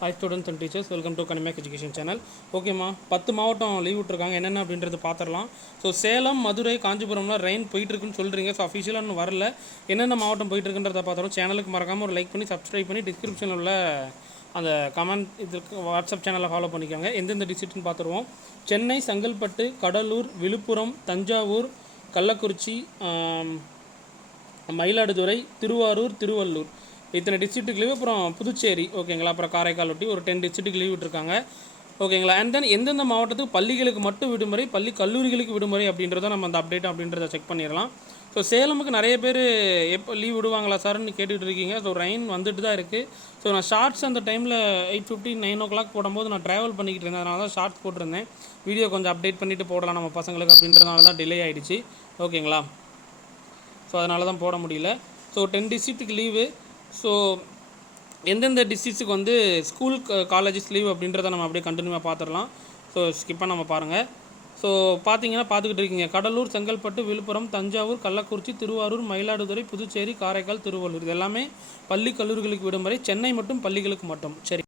Hi students and teachers welcome to Kanimek education channel ஓகேம்மா பத்து மாவட்டம் லீவ் விட்ருக்காங்க என்னென்ன அப்படின்றது பார்த்துடலாம் ஸோ சேலம் மதுரை காஞ்சிபுரம்லாம் ரெயின் போயிட்டுருக்குன்னு சொல்கிறீங்க ஸோ அஃபிஷியலாக இன்னும் வரல. என்னென்ன மாவட்டம் போயிட்டுருக்குன்றத பார்த்துறோம் சேனலுக்கு மறக்காமல் ஒரு லைக் பண்ணி சப்ஸ்கிரைப் பண்ணி டிஸ்கிரிப்ஷனில் உள்ள அந்த கமெண்ட் இதுக்கு வாட்ஸ்அப் சேனலை ஃபாலோ பண்ணிக்கோங்க. எந்தெந்த டிஸ்ட்ரிக்ட்னு பார்த்துருவோம் சென்னை செங்கல்பட்டு கடலூர் விழுப்புரம் தஞ்சாவூர் கள்ளக்குறிச்சி மயிலாடுதுறை திருவாரூர் திருவள்ளூர். இத்தனை டிஸ்ட்ரிக்ட்டுக்கு லீவ் அப்புறம் புதுச்சேரி ஓகேங்களா? அப்புறம் காரைக்கால் ஒட்டி ஒரு டென் டிஸ்ட்ரிக்ட்டுக்கு லீவ் விட்டுருக்காங்க. ஓகேங்களா? அண்ட் தென் எந்தெந்த மாவட்டத்துக்கு பள்ளிகளுக்கு மட்டும் விடுமுறை பள்ளி கல்லூரிகளுக்கு விடுமுறை அப்படின்றத நம்ம அந்த அப்டேட் அப்படின்றத செக் பண்ணிடலாம். ஸோ சேலமுக்கு நிறைய பேர் எப்போ லீவ் விடுவாங்களா சார்னு கேட்டுக்கிட்டு இருக்கீங்க. ஸோ ரெயின் வந்துட்டு தான் இருக்குது ஸோ நான் ஷார்ட்ஸ் அந்த டைமில் eight fifty nine o'clock போடும்போது நான் ட்ராவல் பண்ணிக்கிட்டு இருந்தேன். அதனால தான் ஷார்ட்ஸ் போட்டிருந்தேன். வீடியோ கொஞ்சம் அப்டேட் பண்ணிவிட்டு போடலாம் நம்ம பசங்களுக்கு அப்படின்றதுனால தான் டிலே ஆகிடுச்சு ஓகேங்களா? ஸோ அதனால தான் போட முடியல. ஸோ டென் டிஸ்ட்ரிக்ட்டுக்கு லீவு ஸோ எந்தெந்த டிஸ்ட்ரிக்ஸுக்கு வந்து ஸ்கூல் காலேஜஸ் லீவ் அப்படின்றத நம்ம அப்படியே கண்டினியூவாக பார்த்துடலாம் ஸோ ஸ்கிப்பாக நம்ம பாருங்கள் ஸோ பார்த்தீங்கன்னா பார்த்துக்கிட்டு இருக்கீங்க. கடலூர் செங்கல்பட்டு விழுப்புரம் தஞ்சாவூர் கள்ளக்குறிச்சி திருவாரூர் மயிலாடுதுறை புதுச்சேரி காரைக்கால் திருவள்ளூர். இது எல்லாமே பள்ளி கல்லூரிகளுக்கு விடுமுறை சென்னை மட்டும் பள்ளிகளுக்கு மட்டும். சரி.